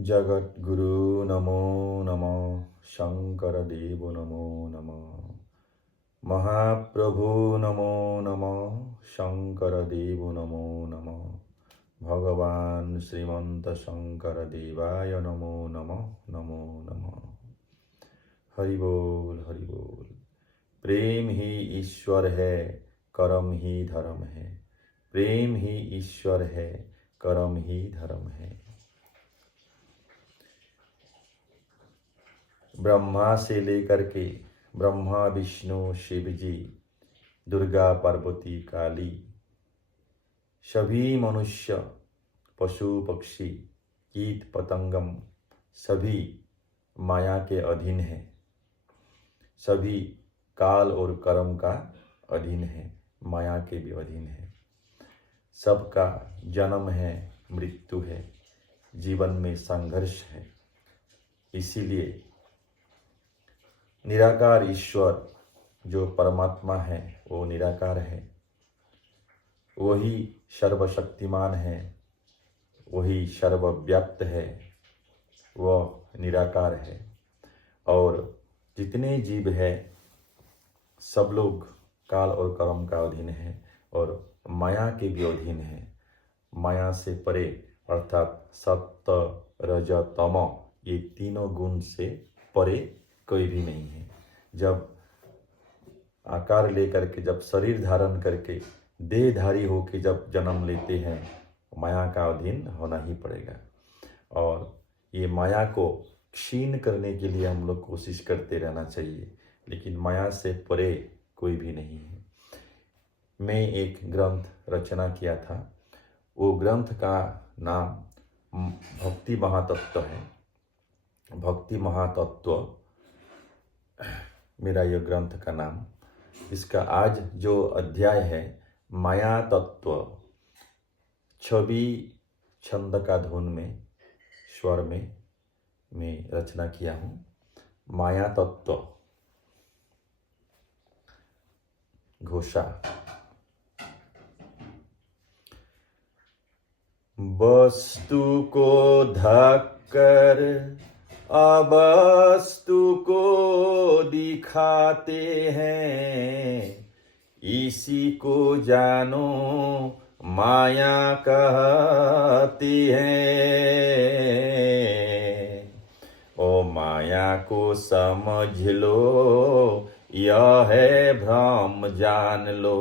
जगद्गुरु नमो नमः। शंकर देव नमो नमः। महाप्रभु नमो नमः। शंकर देव नमो नमः। भगवान श्रीमंत शंकर देवाय नमो नमः। नमो नमः। हरि बोल हरि बोल। प्रेम ही ईश्वर है, कर्म ही धर्म है। प्रेम ही ईश्वर है, कर्म ही धर्म है। ब्रह्मा से लेकर के ब्रह्मा विष्णु शिव जी, दुर्गा पार्वती काली, सभी मनुष्य पशु पक्षी कीट पतंगम सभी माया के अधीन है। सभी काल और कर्म का अधीन है, माया के भी अधीन है। सबका जन्म है, मृत्यु है, जीवन में संघर्ष है। इसीलिए निराकार ईश्वर जो परमात्मा है वो निराकार है, वही सर्वशक्तिमान है, वही सर्वव्याप्त है, वह निराकार है। और जितने जीव है सब लोग काल और कर्म का अधीन है और माया के भी अधीन है। माया से परे अर्थात सत्य रज तम ये तीनों गुण से परे कोई भी नहीं है। जब आकार लेकर के, जब शरीर धारण करके देहधारी होके जब जन्म लेते हैं, माया का अधीन होना ही पड़ेगा। और ये माया को क्षीण करने के लिए हम लोग कोशिश करते रहना चाहिए, लेकिन माया से परे कोई भी नहीं है। मैं एक ग्रंथ रचना किया था, वो ग्रंथ का नाम भक्ति महातत्व है। भक्ति महातत्व मेरा यह ग्रंथ का नाम। इसका आज जो अध्याय है माया तत्व, 26 छंद का धुन में स्वर में मैं रचना किया हूँ। माया तत्व घोषा। वस्तु को धक्कर अवस्तु को दिखाते हैं, इसी को जानो माया कहते हैं। ओ माया को समझ लो, यह है भ्रम जान लो।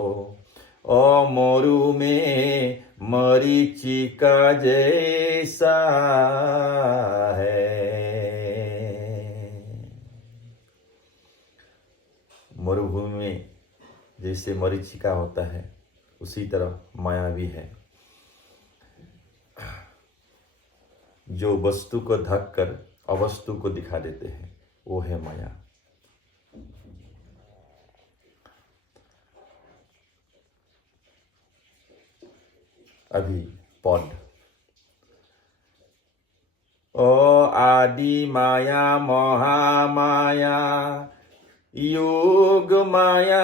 ओ मोरू में मरीचिका जैसा है। मरुभूमि में जैसे मरीचिका होता है, उसी तरह माया भी है। जो वस्तु को ढक कर अवस्तु को दिखा देते हैं, वो है माया। अभी पद। ओ आदि माया महामाया, योग माया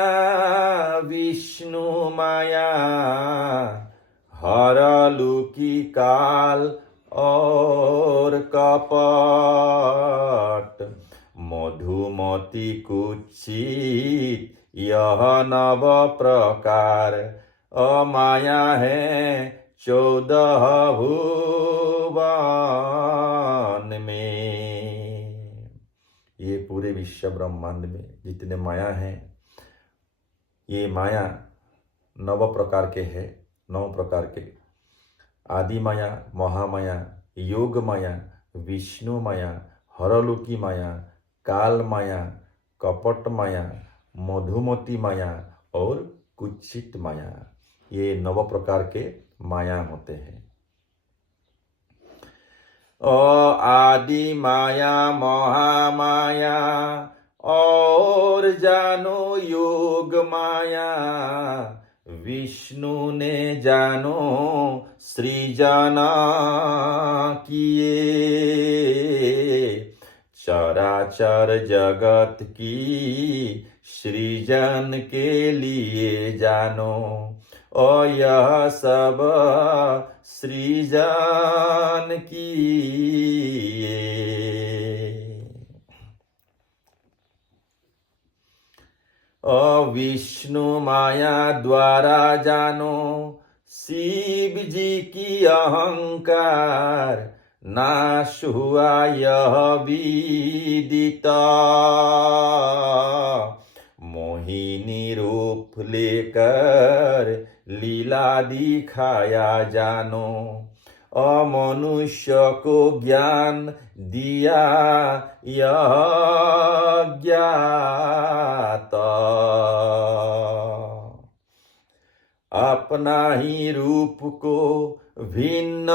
विष्णु माया, हरलुकी काल और कपट, मधुमती कुचित यह नव प्रकार, अमाया है 14 भुवन में। ये पूरे विश्व ब्रह्मांड में जितने माया हैं, ये माया 9 प्रकार के है। 9 प्रकार के आदि माया, महामाया, योग माया, विष्णु माया, हरलुकी माया, काल माया, कपट माया, मधुमती माया और कुत्सित माया। ये 9 प्रकार के माया होते हैं। ओ आदि माया महामाया और जानो योग माया, विष्णु ने जानो सृजन किए, चराचर जगत की सृजन के लिए जानो। और यह सब सृजन की विष्णु माया द्वारा जानो शिव जी की अहंकार, नाश हुआ यह विदित। मोहिनी रूप लेकर लीला दिखाया जानो, अमनुष्य को ज्ञान दिया यह ज्ञात। अपना ही रूप को भिन्न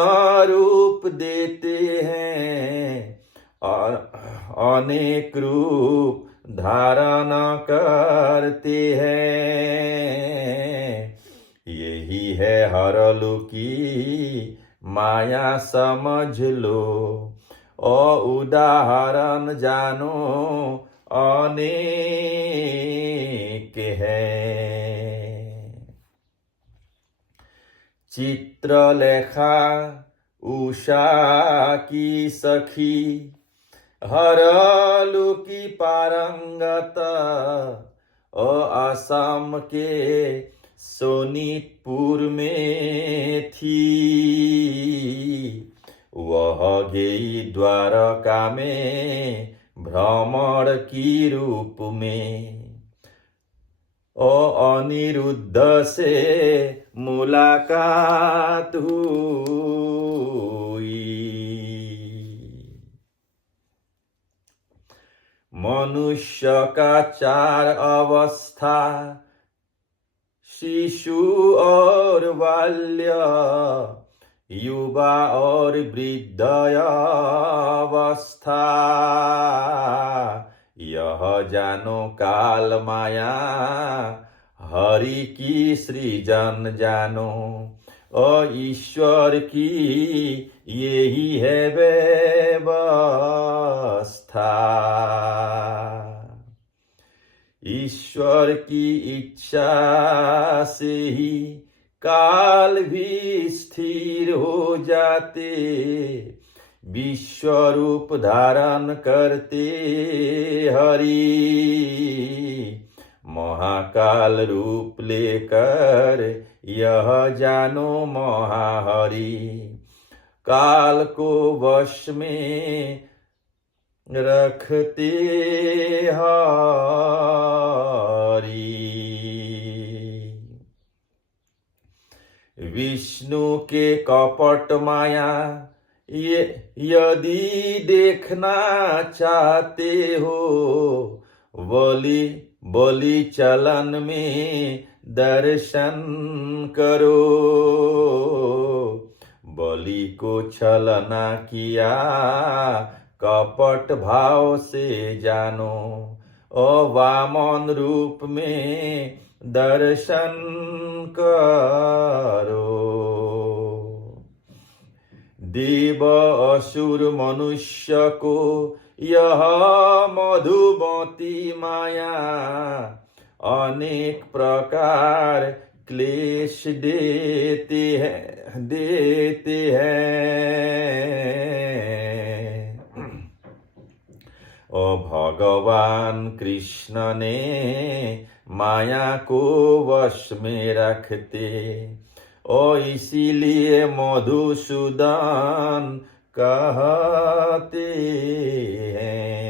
रूप देते हैं और अनेक रूप धारण करते हैं। यही है हरलू की माया समझ लो, और उदाहरण जानो अनेक है। चित्रलेखा उषा की सखी, हरलू की पारंगत, असम के सोनीतपुर में थी। वह गई द्वारका में भ्रमण की रूप में, अनिरुद्ध से मुलाकात हुई। मनुष्य का 4 अवस्था, शिशु और बाल्य, युवा और वृद्ध अवस्था। यह जानो काल माया, हरि की सृजन जानो, और ईश्वर की यही है व्यवस्था। ईश्वर की इच्छा से ही काल भी स्थिर हो जाते, विश्व रूप धारण करते हरि। महाकाल रूप लेकर यह जानो महाहरि, काल को वश में रखते हरि। विष्णु के कपट माया ये यदि देखना चाहते हो, बलि चलन में दर्शन करो। बलि को छलना किया कपट भाव से जानो, वामन रूप में दर्शन करो। देव असुर मनुष्य को यह मधुमती माया, अनेक प्रकार क्लेश देते हैं। ओ भगवान कृष्ण ने माया को वश में रखते, और इसीलिए मधुसूदन कहते हैं।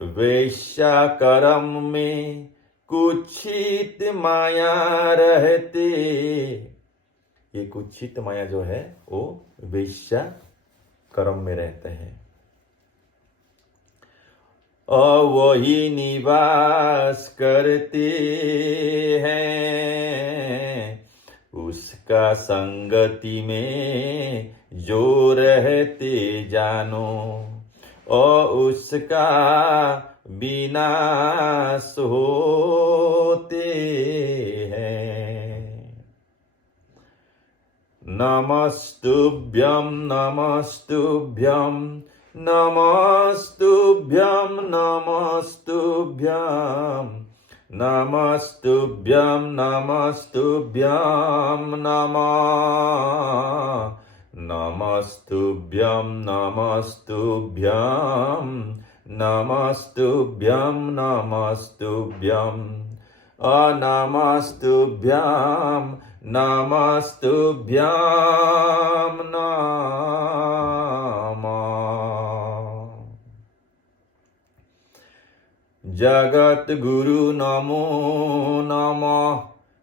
वैश्याकर्म में कुच्छित माया रहते, ये कुच्छित माया जो है वो वैश्याकर्म में रहते हैं, और वही निवास करते हैं। उसका संगति में जो रहते जानो, और उसका विनाश होते हैं। नमस्तुभ्यं नमस्तुभ्यं नमस्तुभ्यं नमस्तुभ्यं नमस्तुभ्यं नमस्तुभ्यं नमस्तुभ्यं नमस्तुभ्यं नमस्तुभ्यं नमस्तुभ्यं नमस्तुभ्यं नमस्तुभ्यं नमः। जगत गुरु नमो नमः,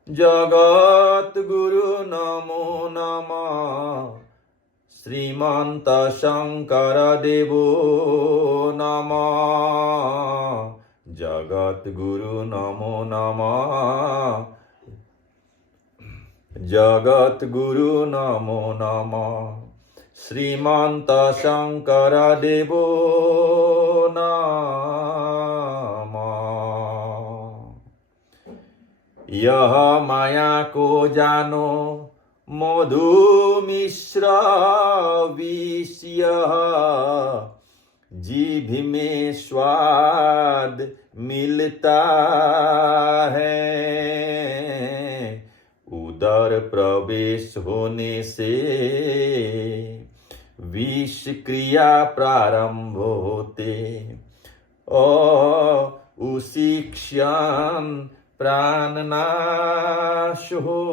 जगत गुरु नमो नमः। श्रीमंत शंकर देवो नमः, जगत गुरु नमो नमः, जगत गुरु नमो नमः। श्रीमंत शंकर देवो नमः। यह माया को जानो मधु मिश्र विष, जीभ में स्वाद मिलता है, उदर प्रवेश होने से विष क्रिया प्रारंभ होते और उसी क्षण प्राणनाश होते।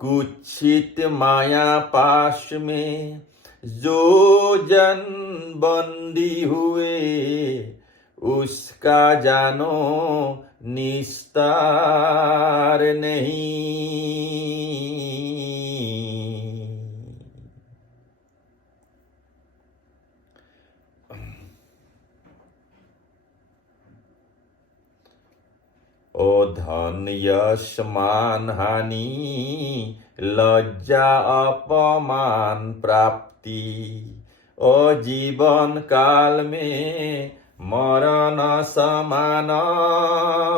कुच्छित माया पाश में जो जन बंदी हुए, उसका जानो निस्तार नहीं। ओ धन यश मान हानि, लज्जा अपमान प्राप्ति, ओ जीवन काल में मरण समान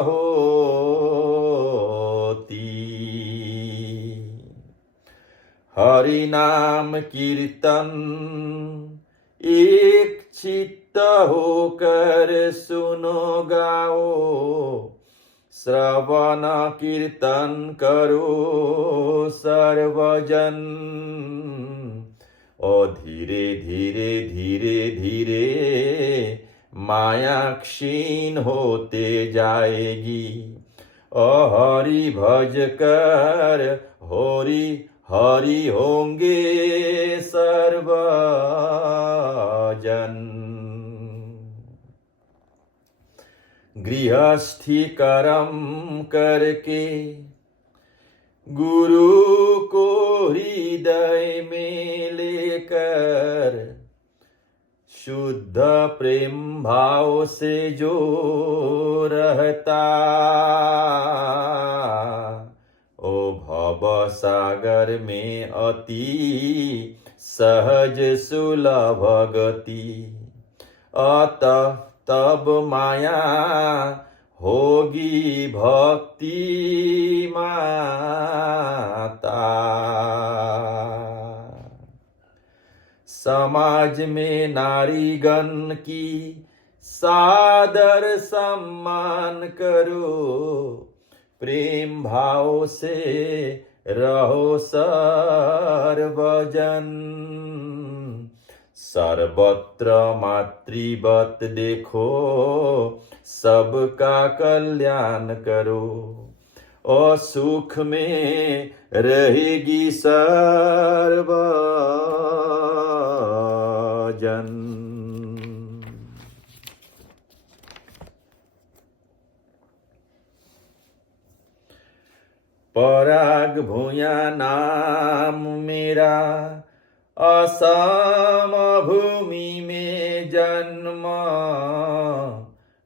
होती। हरि नाम कीर्तन एक चित्त होकर सुनो गाओ, श्रवण कीर्तन करो सर्वजन। और धीरे धीरे धीरे धीरे माया क्षीण होते जाएगी। हरि भज कर हरि हरि होंगे सर्वजन। गृहस्थी कर्म करके गुरु को हृदय में लेकर, शुद्ध प्रेम भाव से जो रहता, ओ भव सागर में अति सहज सुलभ गति। अतः तब माया होगी भक्ति माता। समाज में नारीगण की सादर सम्मान करो, प्रेम भाव से रहो सर्वजन। सर्वत्र मातृवत देखो, सबका कल्याण करो, और सुख में रहेगी सर्वजन। पराग भूया नाम मेरा, असम भूमि में जन्म,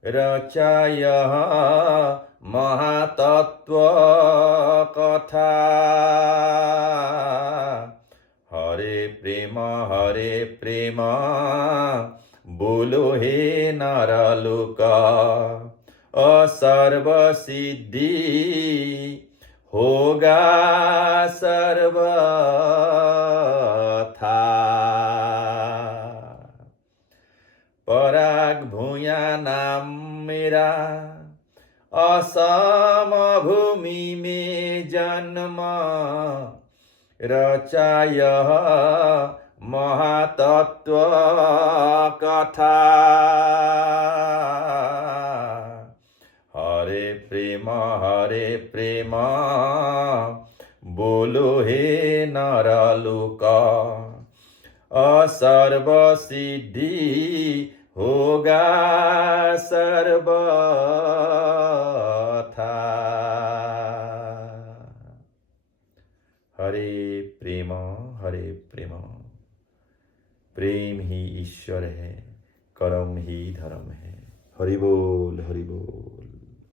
रचाय महातत्व कथा। हरे प्रेम बोलो हे नरलोका, सर्व सिद्धि होगा सर्वथा। पराग भूया नाम मेरा, असम भूमि में जन्म, रचाय महातत्व कथा। हरे प्रेम बोलो हे नरलोका, सर्व सिद्धि होगा सर्वथा। हरे प्रेम, प्रेम ही ईश्वर है, कर्म ही धर्म है। हरि बोल, हरि बोल।